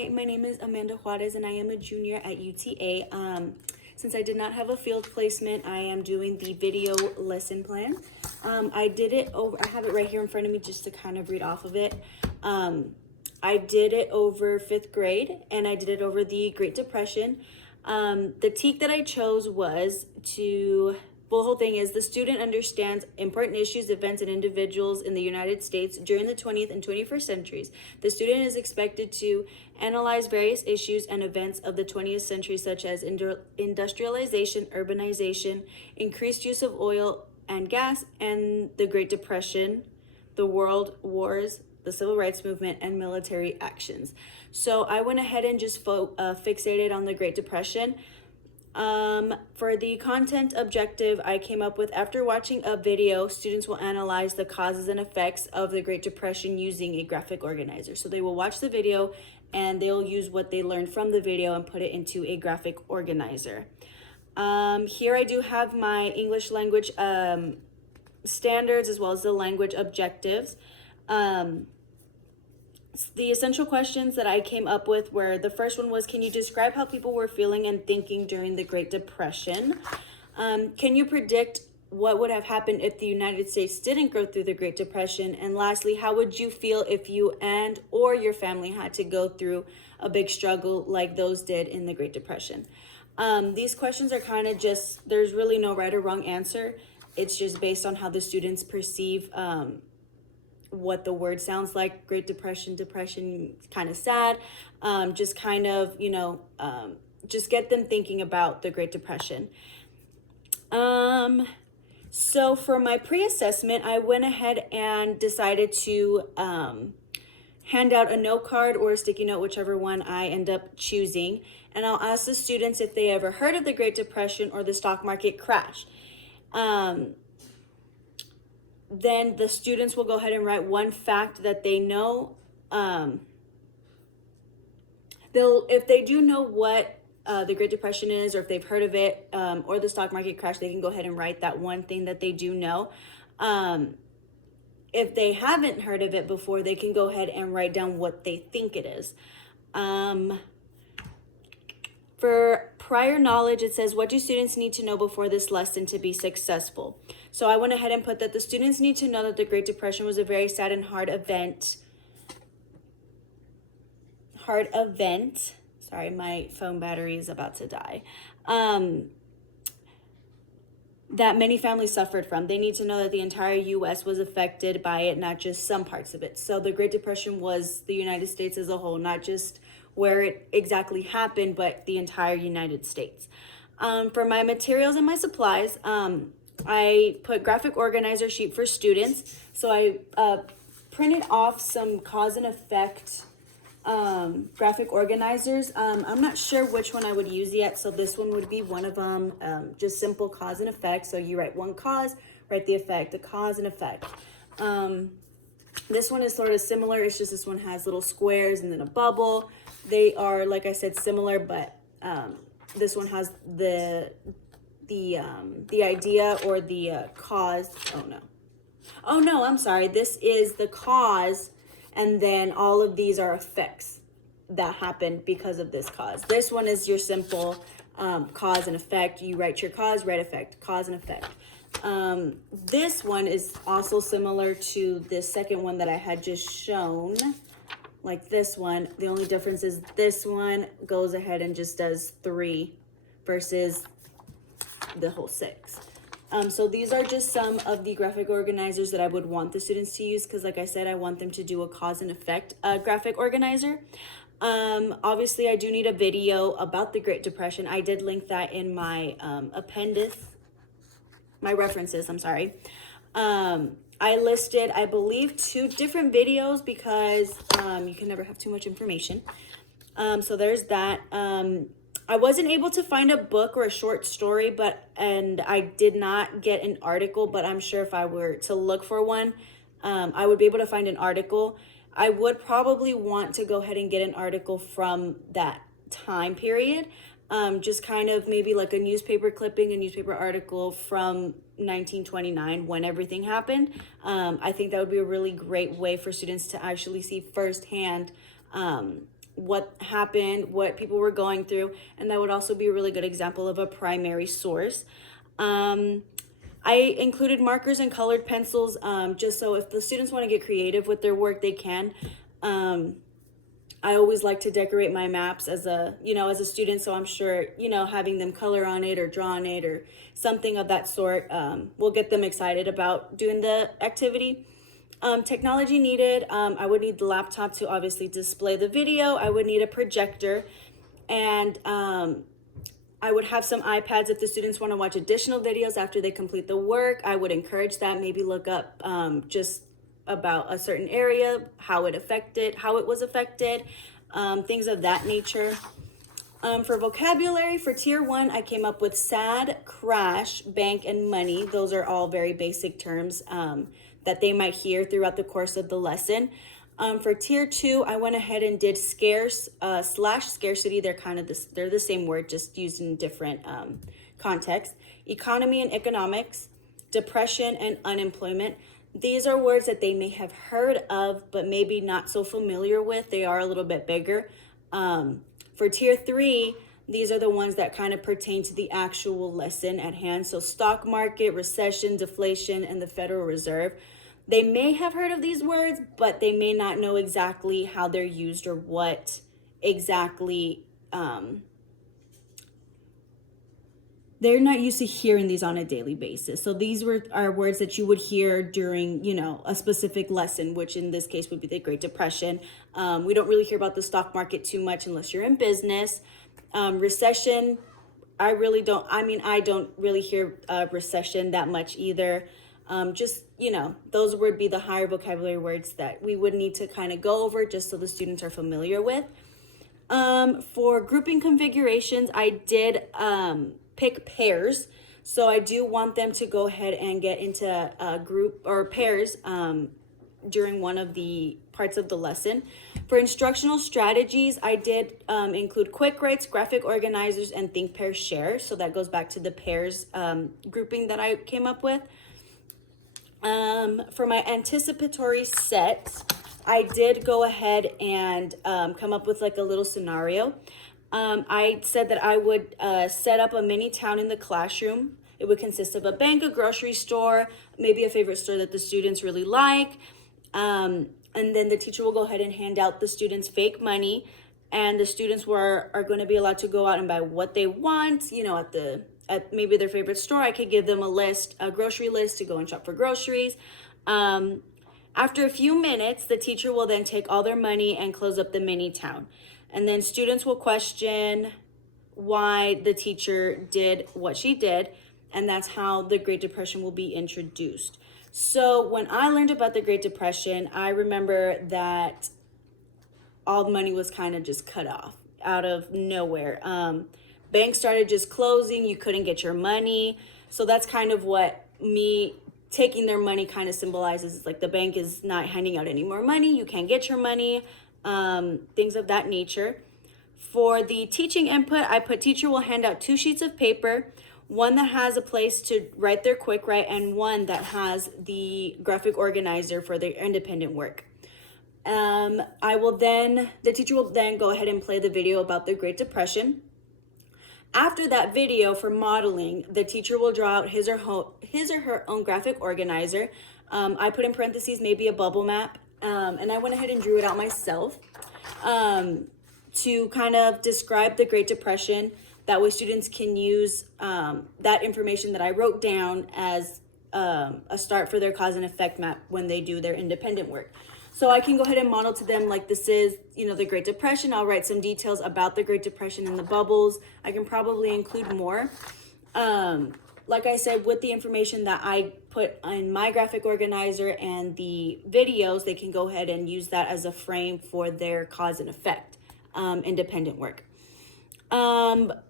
Hi, my name is Amanda Juarez and I am a junior at UTA. Since I did not have a field placement, I am doing the video lesson plan. I did it over, I have it right here in front of me just to kind of read off of it. I did it over 5th grade and I did it over the Great Depression. The TEK that I chose was to, well, the whole thing is the student understands important issues, events, and individuals in the United States during the 20th and 21st centuries. The student is expected to analyze various issues and events of the 20th century, such as industrialization, urbanization, increased use of oil and gas, and the Great Depression, the world wars, the civil rights movement, and military actions. So I went ahead and just fixated on the Great Depression. For the content objective, I came up with, after watching a video, students will analyze the causes and effects of the Great Depression using a graphic organizer. So they will watch the video and they'll use what they learned from the video and put it into a graphic organizer. Here I do have my English language standards as well as the language objectives. The essential questions that I came up with were, the first one was, can you describe how people were feeling and thinking during the Great Depression? Can you predict what would have happened if the United States didn't go through the Great Depression? And lastly, how would you feel if you and or your family had to go through a big struggle like those did in the Great Depression? These questions are kind of just, there's really no right or wrong answer. It's just based on how the students perceive what the word sounds like. Great Depression, depression, kind of sad. Just kind of, just get them thinking about the Great Depression. So for my pre-assessment, I went ahead and decided to hand out a note card or a sticky note, whichever one I end up choosing. And I'll ask the students if they ever heard of the Great Depression or the stock market crash. Then the students will go ahead and write one fact that they know. If they do know what the Great Depression is, or if they've heard of it, or the stock market crash, they can go ahead and write that one thing that they do know. If they haven't heard of it before, they can go ahead and write down what they think it is. For prior knowledge, it says, what do students need to know before this lesson to be successful? So I went ahead and put that the students need to know that the Great Depression was a very sad and hard event. Sorry, my phone battery is about to die. That many families suffered from. They need to know that the entire U.S. was affected by it, not just some parts of it. So the Great Depression was the United States as a whole, not just where it exactly happened, but the entire United States. For my materials and my supplies, I put graphic organizer sheet for students. So I printed off some cause and effect graphic organizers. I'm not sure which one I would use yet, so this one would be one of them. Just simple cause and effect. So you write one cause, write the effect, the cause and effect. This one is sort of similar. It's just this one has little squares and then a bubble. They are, like I said, similar, but this one has the idea or the cause. Oh no, I'm sorry. This is the cause, and then all of these are effects that happen because of this cause. This one is your simple cause and effect. You write your cause, write effect, cause and effect. This one is also similar to this second one that I had just shown, like this one. The only difference is this one goes ahead and just does 3 versus the whole 6. So these are just some of the graphic organizers that I would want the students to use, because like I said, I want them to do a cause and effect graphic organizer. Obviously, I do need a video about the Great Depression. I did link that in my appendix, my references, I'm sorry. I listed, I believe, 2 different videos because you can never have too much information. So there's that. I wasn't able to find a book or a short story, and I did not get an article, but I'm sure if I were to look for one, I would be able to find an article. I would probably want to go ahead and get an article from that time period. Just kind of maybe like a newspaper clipping, a newspaper article from 1929 when everything happened. I think that would be a really great way for students to actually see firsthand what happened, what people were going through, and that would also be a really good example of a primary source. I included markers and colored pencils, just so if the students want to get creative with their work, they can. I always like to decorate my maps as a student, so I'm sure, having them color on it or draw on it or something of that sort will get them excited about doing the activity. Technology needed, I would need the laptop to obviously display the video. I would need a projector, and I would have some iPads if the students want to watch additional videos after they complete the work. I would encourage that, maybe look up just about a certain area, how it was affected, things of that nature. For vocabulary, for tier 1, I came up with SAD, crash, bank, and money. Those are all very basic terms that they might hear throughout the course of the lesson. For tier 2, I went ahead and did scarce / scarcity. They're the same word, just used in different contexts. Economy and economics, depression and unemployment. These are words that they may have heard of, but maybe not so familiar with. They are a little bit bigger. For tier 3, these are the ones that kind of pertain to the actual lesson at hand. So stock market, recession, deflation, and the Federal Reserve. They may have heard of these words, but they may not know exactly how they're used or what exactly, they're not used to hearing these on a daily basis. So these are words that you would hear during, a specific lesson, which in this case would be the Great Depression. We don't really hear about the stock market too much unless you're in business. Recession, I don't really hear recession that much either. Those would be the higher vocabulary words that we would need to kind of go over just so the students are familiar with. For grouping configurations, I did pick pairs. So I do want them to go ahead and get into a group or pairs during one of the parts of the lesson. For instructional strategies, I did include quick writes, graphic organizers, and think, pair, share. So that goes back to the pairs grouping that I came up with. For my anticipatory set, I did go ahead and come up with like a little scenario. I said that I would set up a mini town in the classroom. It would consist of a bank, a grocery store, maybe a favorite store that the students really like. And then the teacher will go ahead and hand out the students fake money, and the students are going to be allowed to go out and buy what they want, at maybe their favorite store. I could give them a grocery list to go and shop for groceries. After a few minutes, the teacher will then take all their money and close up the mini town. And then students will question why the teacher did what she did, and that's how the Great Depression will be introduced. So when I learned about the Great Depression, I remember that all the money was kind of just cut off out of nowhere. Banks started just closing. You couldn't get your money. So that's kind of what me taking their money kind of symbolizes. It's like the bank is not handing out any more money. You can't get your money. Things of that nature. For the teaching input, I put teacher will hand out 2 sheets of paper, one that has a place to write their quick write and one that has the graphic organizer for their independent work. The teacher will then go ahead and play the video about the Great Depression. After that video, for modeling, the teacher will draw out his or her own graphic organizer. I put in parentheses maybe a bubble map, and I went ahead and drew it out myself to kind of describe the Great Depression. That way students can use that information that I wrote down as a start for their cause and effect map when they do their independent work. So I can go ahead and model to them like this is, the Great Depression. I'll write some details about the Great Depression in the bubbles. I can probably include more. Like I said, with the information that I put in my graphic organizer and the videos, they can go ahead and use that as a frame for their cause and effect independent work.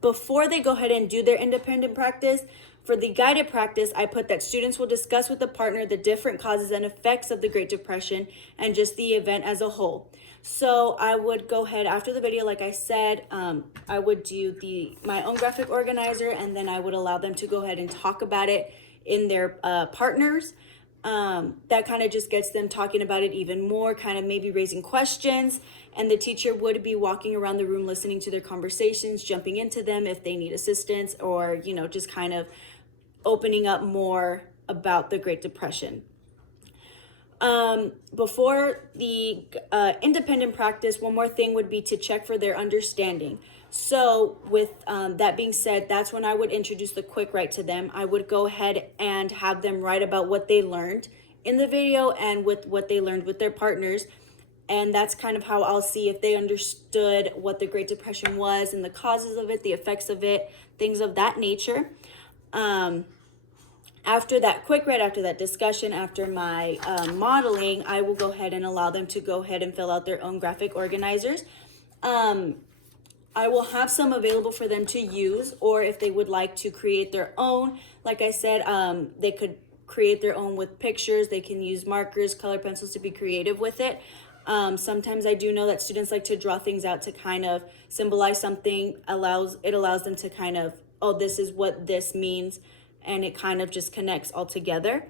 Before they go ahead and do their independent practice, for the guided practice, I put that students will discuss with the partner the different causes and effects of the Great Depression and just the event as a whole. So I would go ahead after the video, like I said, I would do my own graphic organizer, and then I would allow them to go ahead and talk about it in their partners. That kind of just gets them talking about it even more, kind of maybe raising questions. and the teacher would be walking around the room listening to their conversations, jumping into them if they need assistance, or, you know, just kind of opening up more about the Great Depression. Before the independent practice, one more thing would be to check for their understanding. So with that being said, that's when I would introduce the quick write to them. I would go ahead and have them write about what they learned in the video and with what they learned with their partners. And that's kind of how I'll see if they understood what the Great Depression was and the causes of it, the effects of it, things of that nature. After that quick write, after that discussion, after my modeling, I will go ahead and allow them to go ahead and fill out their own graphic organizers. I will have some available for them to use, or if they would like to create their own, like I said, they could create their own with pictures. They can use markers, color pencils to be creative with it. Sometimes I do know that students like to draw things out to kind of symbolize something. It allows them to kind of, oh, this is what this means, and it kind of just connects all together.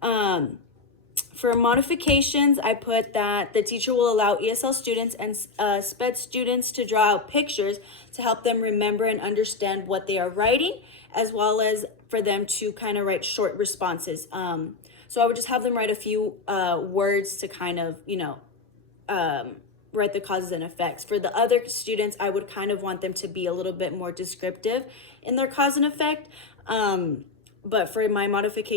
For modifications, I put that the teacher will allow ESL students and SPED students to draw out pictures to help them remember and understand what they are writing, as well as for them to kind of write short responses. So I would just have them write a few words to kind of, you know, write the causes and effects. For the other students, I would kind of want them to be a little bit more descriptive in their cause and effect. But for my modification,